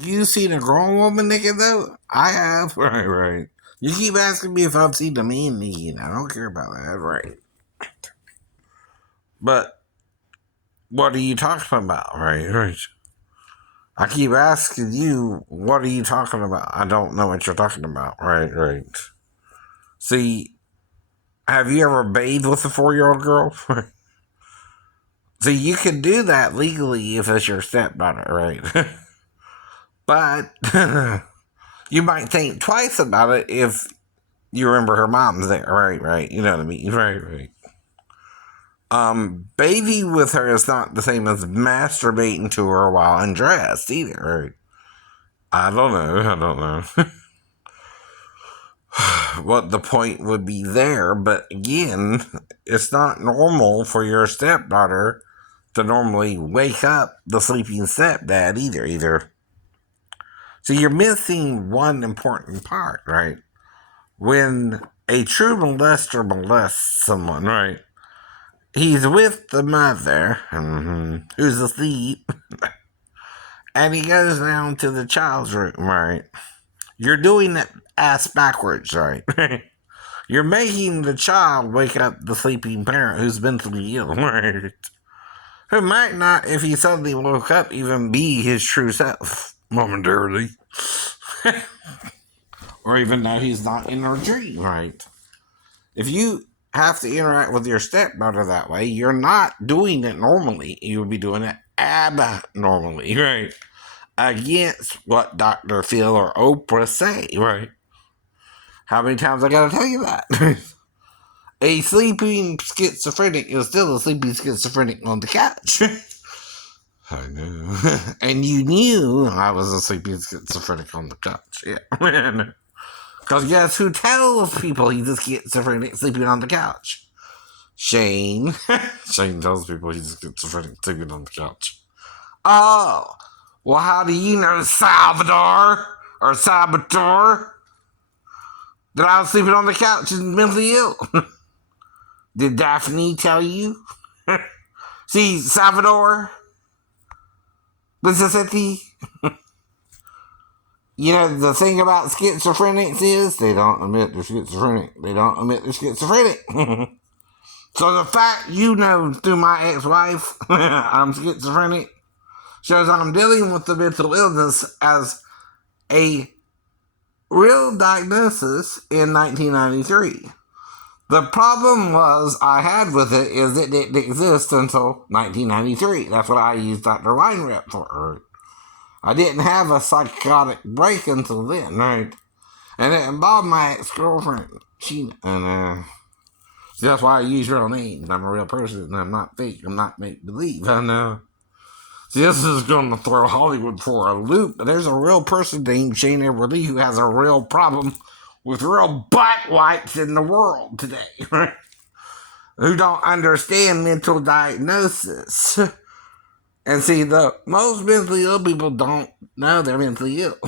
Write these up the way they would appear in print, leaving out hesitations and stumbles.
You seen a grown woman naked though? I have. Right, right. You keep asking me if I've seen a man naked. I don't care about that, right? But what are you talking about? Right, right. I keep asking you, what are you talking about? I don't know what you're talking about. Right, right. See, have you ever bathed with a 4-year-old girl? See, you can do that legally if it's your stepdaughter, right? But you might think twice about it if you remember her mom's there, right, right. You know what I mean? Right, right. Bathing with her is not the same as masturbating to her while undressed either, right? I don't know. What the point would be there, but again, it's not normal for your stepdaughter to normally wake up the sleeping stepdad either. So you're missing one important part, right? When a true molester molests someone, right? He's with the mother, who's asleep, and he goes down to the child's room, right? You're doing it ass backwards, right? You're making the child wake up the sleeping parent who's mentally ill, right? Who might not, if he suddenly woke up, even be his true self momentarily. Or even though he's not in a dream, right? If you have to interact with your stepdaughter that way, you're not doing it normally. You would be doing it abnormally, right? Against what Dr. Phil or Oprah say, right? How many times I gotta tell you that? A sleeping schizophrenic is still a sleeping schizophrenic on the couch. I know. And you knew I was a sleeping schizophrenic on the couch. Yeah. Because guess who tells people he's a schizophrenic sleeping on the couch? Shane. Shane tells people he's a schizophrenic sleeping on the couch. Oh. Well, how do you know Salvador? Or Salvatore? That I was sleeping on the couch and mentally ill? Did Daphne tell you? See, Salvador? Mississippi? You know, the thing about schizophrenics is they don't admit they're schizophrenic. They don't admit they're schizophrenic. So the fact you know through my ex-wife I'm schizophrenic shows I'm dealing with the mental illness as a real diagnosis in 1993. The problem was I had with it is it didn't exist until 1993. That's what I used Dr. Weinrep for. I didn't have a psychotic break until then, right? And it involved my ex-girlfriend. That's why I use real names. I'm a real person and I'm not fake. I'm not make-believe. I know. See, this is going to throw Hollywood for a loop. But there's a real person named Shane Edward Lee who has a real problem with real butt wipes in the world today, right? Who don't understand mental diagnosis. And see, the most mentally ill people don't know they're mentally ill.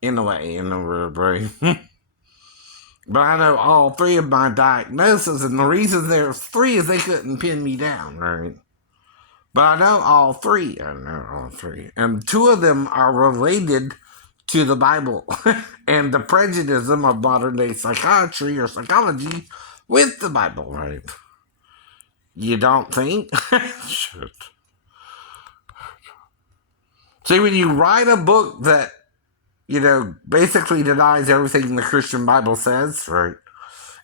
In a way, in a weird way. But I know all three of my diagnoses, and the reason there's three is they couldn't pin me down, right? But I know all three. And two of them are related to the Bible and the prejudice of modern day psychiatry or psychology with the Bible, right? You don't think? Shit. See, when you write a book that, you know, basically denies everything the Christian Bible says, right?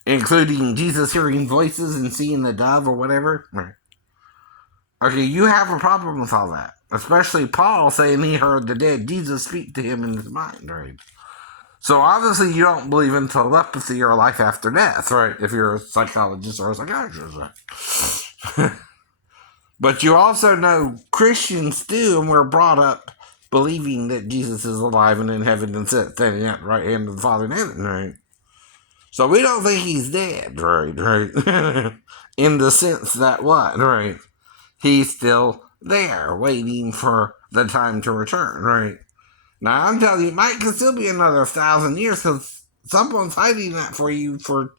Including Jesus hearing voices and seeing the dove or whatever, right? Okay, you have a problem with all that. Especially Paul saying he heard the dead Jesus speak to him in his mind, right? So obviously you don't believe in telepathy or life after death, right? If you're a psychologist or a psychiatrist, right? But you also know Christians do, and we're brought up believing that Jesus is alive and in heaven and standing at the right hand of the Father in heaven, right? So we don't think he's dead, right? In the sense that what, right? He's still there, waiting for the time to return, right? Now, I'm telling you, it might could still be another 1,000 years because someone's hiding that for you for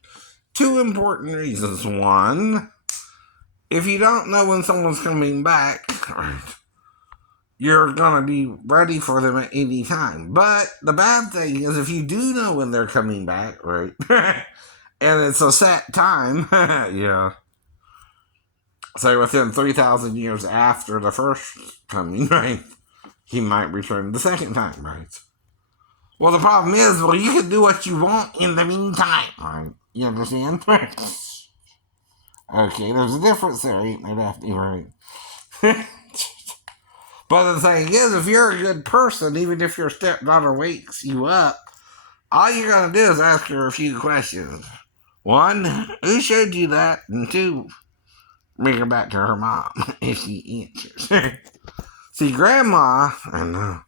two important reasons. One, if you don't know when someone's coming back, right, you're going to be ready for them at any time. But the bad thing is, if you do know when they're coming back, right, and it's a set time, yeah, say within 3,000 years after the first coming, right, he might return the second time, right? Well, the problem is, well, you can do what you want in the meantime, right? You understand? Okay, there's a difference there, ain't there, Daphne, right? But the thing is, if you're a good person, even if your stepdaughter wakes you up, all you're going to do is ask her a few questions. One, who showed you that? And two, bring her back to her mom if she answers. See, Grandma, and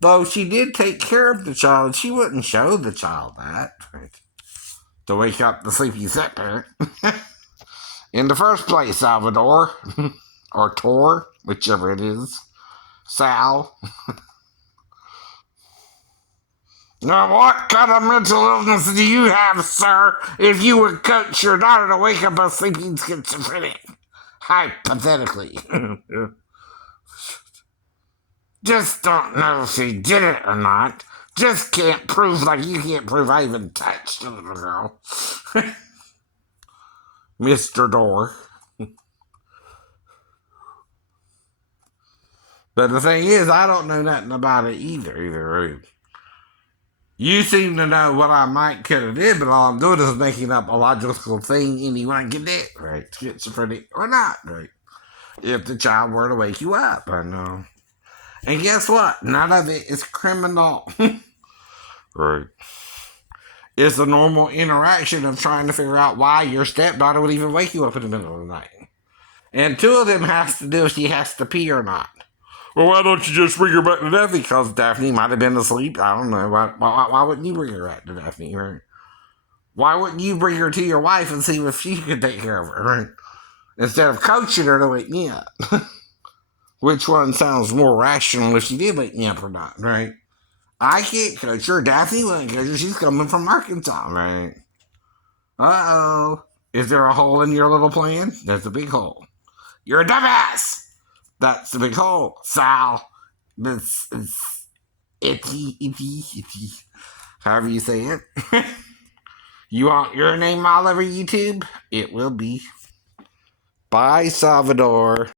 though she did take care of the child, she wouldn't show the child that, right? To wake up the sleepy step-parent. In the first place, Salvador, or Tor, whichever it is, Sal. Now, what kind of mental illness do you have, sir, if you would coach your daughter to wake up a sleeping schizophrenic? Hypothetically. Just don't know if she did it or not. Just can't prove like you can't prove I even touched the little girl. Mr. Door. But the thing is, I don't know nothing about it either. You seem to know what I might could have did, but all I'm doing is making up a logical thing anyone can do, right? Schizophrenic or not, right? If the child were to wake you up, I know. And guess what? None of it is criminal. Right. It's a normal interaction of trying to figure out why your stepdaughter would even wake you up in the middle of the night. And two of them has to do if she has to pee or not. Well, why don't you just bring her back to Daphne? Because Daphne might have been asleep. I don't know. Why wouldn't you bring her back to Daphne, right? Why wouldn't you bring her to your wife and see if she could take care of her, right? Instead of coaching her to wake me up. Which one sounds more rational if she did wake me up or not, right? I can't coach her. Daphne wouldn't coach her. She's coming from Arkansas, right? Uh-oh. Is there a hole in your little plan? There's a big hole. You're a dumbass! That's the big hole, Sal. This is itty. However you say it. You want your name all over YouTube? It will be. Bye, Salvador.